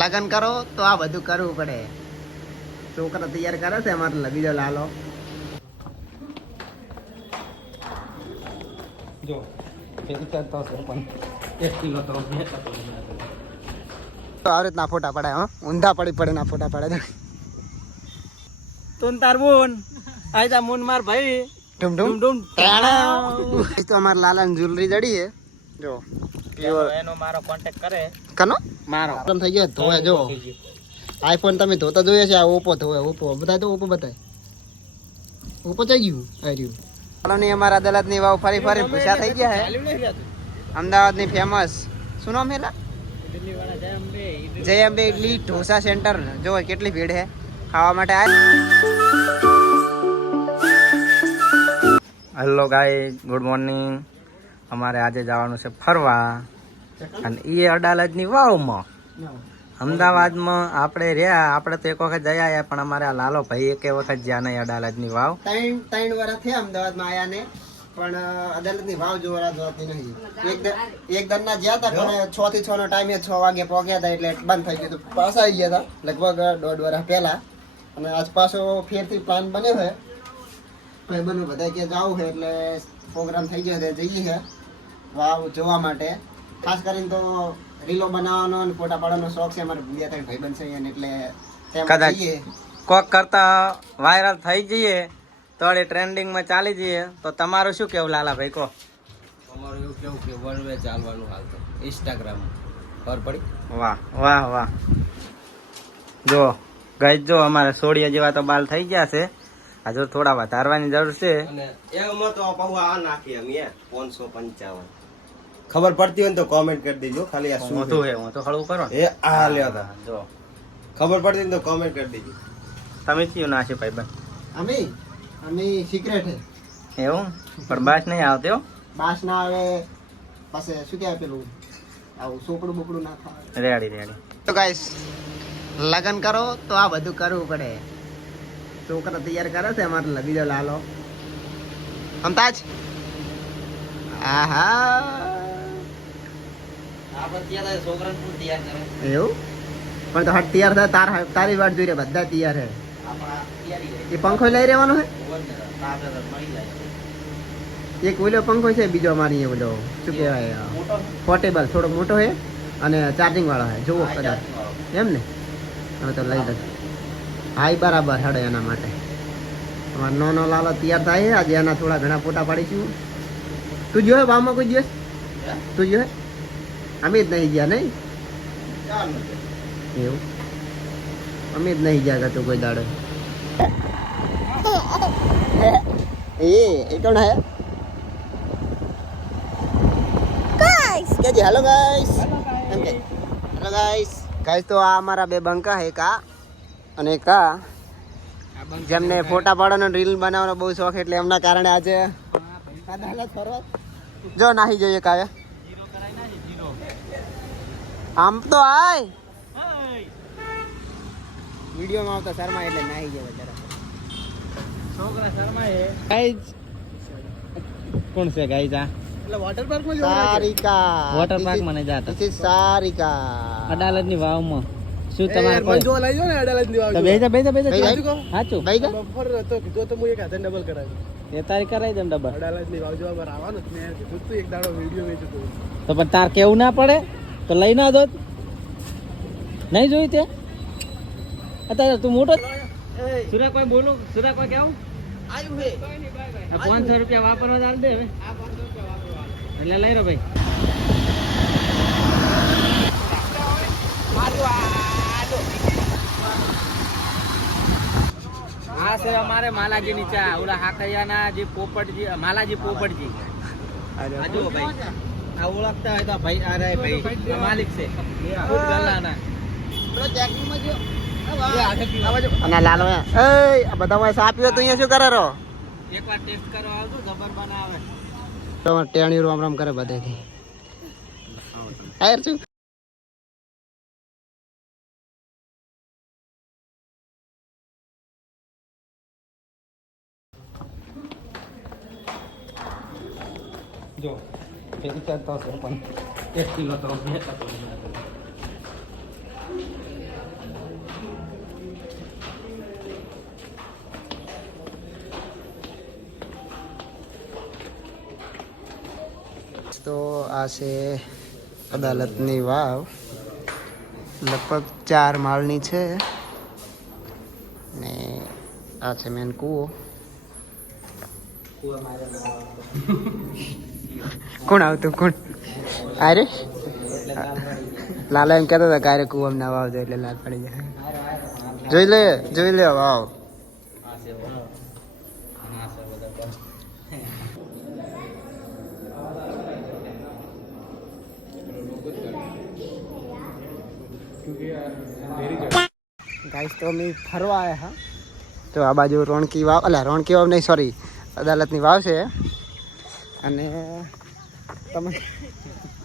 લગન કરો તો આ બધું કરવું પડે. છોકરા તૈયાર કરે છે અમારે બીજો લાલો. જો તો પણ 1 કિલો તો આવી રીતના ફોટા પડાય. ઊંધા પડે ના ફોટા પડે. તું તાર બોન આયતા મુન માર ભાઈ ઢૂમ ઢૂમ તો અમાર લાલા ની જ્વેલરી જડી છે. જો એનો મારો કોન્ટેક્ટ કરે કનો મારો થઈ ગયો ધોવે. જો આઈફોન તમે ધોતા જોઈએ છે. આ ઓપ્પો ધોવે. ઓપ્પો બતાય તો ઓપ્પો બતાય. ઓપ્પો થઈ ગયું આવ્યું. ચાલોની અમારા અદાલત ની વાવ ફરી ભૂસા થઈ ગયા છે. અમદાવાદ ની ફેમસ શું નામ હેલા જય અંબે ઇડલી ઢોસા સેન્ટર. જો કેટલી ભીડ છે ખાવા માટે. Hello guys, good morning. અમારે આજે જવાનું છે ફરવા અને એ અડાલજની વાવમાં અમદાવાદમાં. આપણે તો એક વખત જઈ આવ્યા પણ અમારે આ લાલો ભાઈ એક વખત જ્યાં નહીં અડાલજની વાવ. ત્રણ વર્ષ થયા અમદાવાદમાં આયા ને પણ અદાલત ની વાવ જોવા જવાતી નહીં. એક દર ના ગયા હતા પણ 6 થી 6 નો ટાઈમ 6 વાગે પહોંચ્યા હતા એટલે બંધ થઈ ગયું. પાછા આવી ગયા હતા લગભગ 1.5 વર્ષ પહેલા. અને આજ પાછો ફેરથી પ્લાન બન્યો છે. ભાઈબંધો બધા કે જવું છે એટલે પ્રોગ્રામ થઈ ગયો છે. જઈએ છે વાવ જોવા માટે. ખાસ કરીને તો રીલો બનાવવાનો અને ફોટા પાડવાનો શોખ છે. અમારે 2-3 ભાઈબંધ છે એટલે તેમાં જઈએ. કોક કરતા વાયરલ થઈ જઈએ તો ટ્રેન્ડિંગમાં ચાલી જઈએ. તો તમારું શું કેવું લાલા ભાઈ કહો? અમારું એવું કેવું કે વન વે ચાલવાનું હાલ તો ઇન્સ્ટાગ્રામ ખબર પડી. વાહ વાહ વાહ. જો ગાઈસ, જો અમારે સોડિયા જેવા તો બાલ થઈ ગયા છે. હજુ થોડા વધારવાની જરૂર છે. અને એમાં તો પૌવા આ નાખી અમે 555. ખબર પડતી હોય ને તો કોમેન્ટ કરી દેજો. ખાલી આ શું મોટું હે હું તો હળવું કરો એ આ લ્યો તા. જો ખબર પડતી હોય ને તો કોમેન્ટ કરી દેજો. તમે કયું ના છે ભાઈ? અમે સિક્રેટ છે એવું પણ બાસ નહીં આવતી હો. બાસ ના આવે. પાસે શું કહેવાય પેલું આવું સોપડું બોપડું ના થાય. રેડી. તો ગાઈસ, લગન કરો તો આ બધું કરવું પડે. છોકરા તૈયાર કરે છે અમારે બીજો લાલો. અમતાજ આહા છોકરાને પણ તૈયાર કરે એવું પણ તો હટ તૈયાર થાય. તારી વાટ જોઈ રે બધા તૈયાર હે. એ પંખો લઈ રહેવાનો હે. એક ઓલો પંખો છે બીજો અમારી ઓલો શું કહેવાય પોર્ટેબલ થોડોક મોટો હે અને ચાર્જિંગ વાળો હે. જુઓ કદાચ એમ ને હવે તો લઈ દઉં. હાઈ બરાબર હેડે એના માટે. અમારો નાનો લાલો તૈયાર થાય. આજે એના થોડા ઘણા ફોટા પાડીશું. તું જોયે વાવમાં કોઈ દિવસ? તું જોયે? અમે જ નહીં ગયા નહીં એવું. અમે જ નહીં ગયા તું કોઈ દાડે. એ કોણ હે ગાઈસ? કે હેલો ગાઈસ એમ કે હેલો ગાઈસ. ગાઈસ તો આ અમારા બે બંકા હે કા અને કા જેમને ફોટા પાડવાનો રીલ બનાવવાનો બહુ શોખ એટલે એમના કારણે આજે જો નાહી જોઈએ કાવે. આમ તો આય વિડીયોમાં આવતા શર્મા એટલે નાહી જાય જરા. છોકરા શર્મા હે ગાઈસ. કોણ છે ગાઈસ? આ એટલે વોટર પાર્કમાં સારિકા. વોટર પાર્કમાં નહીં જાતા. this is Sarika અડાલજની વાવમાં. શું તમારે મંજો લઈ જો ને અડાલજની વાવ. બેજા સાચું ભાઈ જા બફર તો કીધું તો હું એક હાથે ડબલ કરાવી. એ તારી કરાવી દે ડબલ. અડાલજની વાવ જોવા પર આવવાનું જ મેં કીધું તું એક દાડો વિડીયો વેચું તું. તો પણ તાર કેવું ના પડે તો લઈ ના દો. નહીં જોઈ તે અત્યારે તું મોટો સુરા કોઈ બોલો. સુરા કોઈ કેવું આયુ હે 500 રૂપિયા વાપરવા ચાલ દે હવે. એટલે લઈ રહ્યો ભાઈ. આ છે અમારે માલાજી ની ચા. ઓલા હાકૈયાના જે પોપટજી માલાજી પોપટજી. આ જુઓ ભાઈ, આ ઓળખતા હોય તો ભાઈ આ રે ભાઈ આ માલિક છે ફૂડ ગલ્લાના. અને લાલો આ બધા વાય સાપ્યો તો અહીંયા શું કરે રો? એકવાર ટેસ્ટ કરો આવજો. જબર બનાવે. તો ટેણી રામ રામ કરે બધેથી. આયર શું જો પેલી ચાર તો પણ 1 કિલો તો તો આ છે અદાલતની વાવ, લગભગ 4 માળની છે ને આ છે મેન કૂવો. કોણ આવતું કોણ? અરે લાલા એમ કહેતા હતા કે અરે કૂવામાં ના વાવ એટલે લાલ પડી જાય. જોઈ લે વાવ. ગાઈસ તો અમે ફરવા આવ્યા હા. તો આ બાજુ રોણકી વાવ, રોણકી વાવ નહીં, સોરી, અદાલતની વાવ છે. અને તમે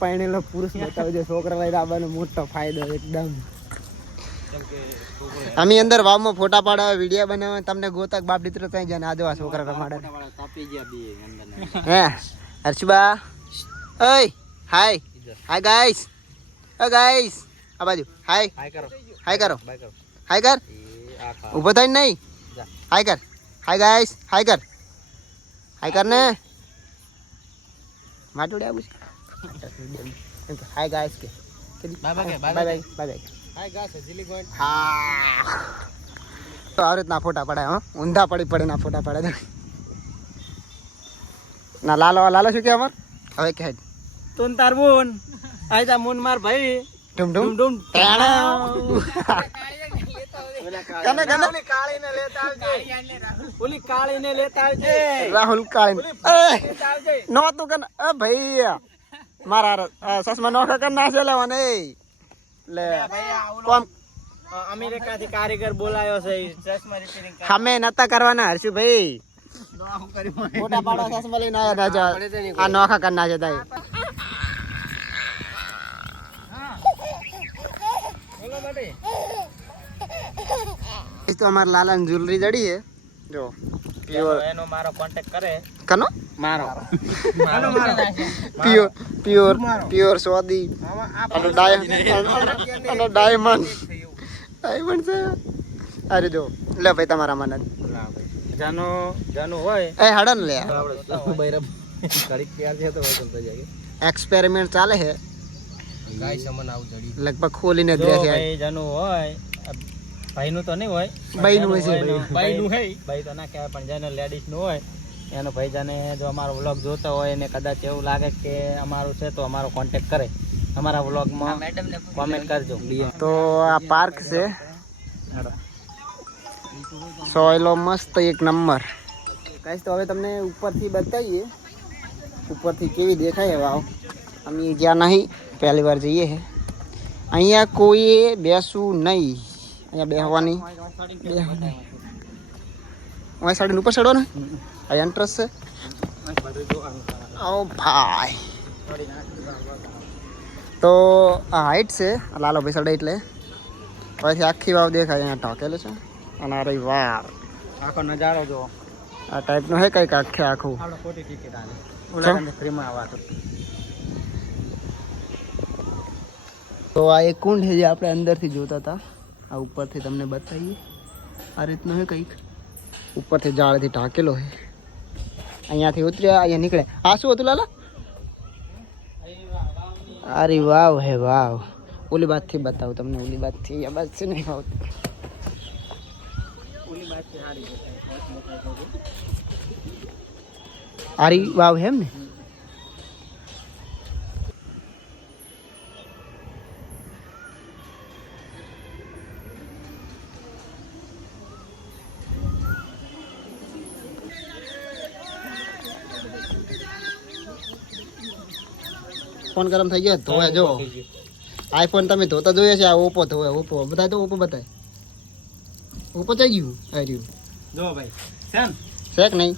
પરણેલો પુરુષ બતાવજો, છોકરા લઈને આવવાનો મોટો ફાયદો એકદમ. અમે અંદર વાવમાં ફોટા પાડવા, વિડીયો બનાવવા, તમને ગોતક બાપ દીકરો ત્યાં જાય. આજો આ છોકરા રમાડે હે. હર્ષબા ઓય હાય હાય ગાઈસ, ઓ ગાઈસ આ બાજુ હાય હાય કરો, હાય કર, ઊભો થાય નહીં, હાય કર, હાય ગાઈસ, હાય કર ને માટુડે આવું છે. હાય ગાઈસ કે બાય બાય. હાય ગાઈસ જીલી ગોઈન. હા તો આ રીતના ફોટા પડાય. હો ઊંધા પડે ના ફોટા પડે ના. લાલો શું કે અમાર હવે કે તું તાર બોન આયતા મોન માર ભાઈ ઢુમ ઢુમ ઢુમ ટાણા કાળીને લેતા આવજે. રાહુલ કાળી નો તું કન અ ભાઈ મારા સસમા નોખા કર નાખે લેવાને લે કોમ અમેરિકાથી કારીગર બોલાયો છે. અમે નતા કરવાના હર્ષુભાઈ, મોટા પાડો સસમા લઈને આવ્યા આ નોખા કર નાખે તાઈ. તો અમારા લાલા ની જ્વેલરી જડી છે જો પ્યોર. એનો મારો કોન્ટેક્ટ કરે કનો મારો પ્યોર સોદી અને ડાયમંડ છે. અરે જો લે ભાઈ તમારા મન જાનો હોય એ હડન લે. એક્સપેરિમેન્ટ ચાલે છે લગભગ ખોલીને જ રહે છે. જાનું હોય ભાઈનું તો નહીં હોય, ભાઈનું હોય છે. ભાઈનું હે ભાઈ તો ના કહેવાય, પણ જેને લેડીઝ નું હોય એનો ભાઈ જાને જો અમારો વ્લોગ જોતો હોય ને કદાચ એવું લાગે કે અમારું છે તો અમારો કોન્ટેક્ટ કરે, અમારા વ્લોગમાં કોમેન્ટ કરજો. તો આ પાર્ક છે, સોયલો મસ્ત એક નંબર. ગાઈસ તો હવે તમને ઉપરથી બતાવીએ ઉપરથી કેવી દેખાય વાવ. અમે જ્યાં નહીં પહેલી વાર જઈએ છે. અહીંયા કોઈએ બેસવું નહીં, અહીંયા બેસવાની સાડી ઉપર ચડો ને આ એન્ટ્રસ છે. ઓ ભાઈ તો આ હાઈટ છે, લાલો ભાઈ ચડે એટલે હવેથી આખી વાવ દેખાય. અહીંયા ઢોકેલું છે અને અરે વાહ આખો નજારો જો આ ટાઈપનું છે કંઈક આખે આખું. તો આ એક કુંડ છે જે આપણે અંદરથી જોતા હતા. આ ઉપરથી તમને બતાવીએ આ રીતનું છે કંઈક, ઉપરથી જાળથી ઢાંકેલો છે. અહીંયાથી ઉતર્યા અહીંયા નીકળે. આ શું હતું લાલા? અરે વાવ હે વાવ. ઓલી બાજુથી બતાવું તમને, ઓલી બાજુથી આ બાજુ છે નહીં આવતું. ઓલી બાજુથી આરી વાવ હે એમ ને. ફોન ગરમ થઈ ગયો ધોવે. જો આઈફોન તમે ધોતા જોઈએ છે, આ ઓપ્પો ધોવે. ઓપ્પો બતાય તો ઓપ્પો બતાય. ઓપ્પો થઈ ગયું આર્યું જો ભાઈ શેક નહીં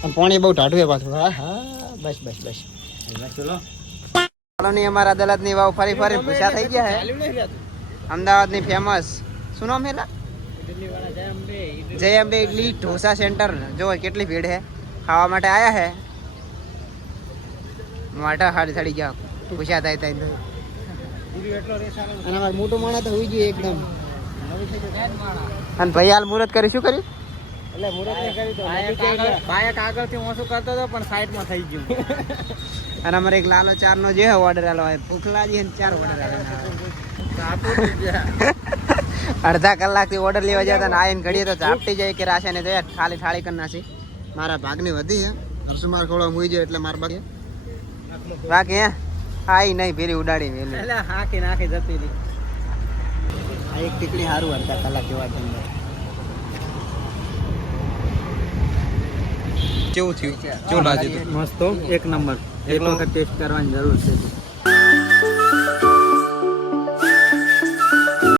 પણ પાણી બહુ ટાઢું પાછું. હા હા બસ બસ બસ ચલો. ની અમારા અદાલતની વાવ ફરી ભૂસા થઈ ગયા છે. અમદાવાદની ફેમસ શું નામ છે? જય અંબે ઇડલી ઢોસા સેન્ટર. જો કેટલી ભીડ છે, ખાવા માટે આયા છે. મોટા હાડી થડી ગયા પૂછ્યા થાય થાય. અને અમારે મોટું માણસ તો હોઈ ગયું એકદમ. અને ભાઈ હાલ મુહૂર્ત કરી શું કર્યું? એટલે મુરત ને કરી તો બાયક આગળથી ઓછું કરતો હતો પણ સાઈડમાં થઈ ગયું. અને અમારે એક લાલો 4 નો જે ઓર્ડર આલો હોય ભૂખલાજી અને 4 ઓર્ડર અડધા કલાકથી ઓર્ડર લેવા જતા ને આઈને ઘડીએ તો ઝાપટી જાય કે રાશે ને તો યાર ખાલી થાળી કરી નાખી. મારા ભાગની વધી છે હરસુમાર ખોળો મુઈ જાય એટલે મારા બાકી હે આઈ નહીં ફેરી ઉડાડી વેલી એટલે હાકી નાખી જતી રહી. આ એક ટીકડી સારું અડધા કલાક જેવા જમવા. કેવું થયું? કેવું લાગ્યું? મસ્ત, એક નંબર. એક વખત ટેસ્ટ કરવાની જરૂર છે.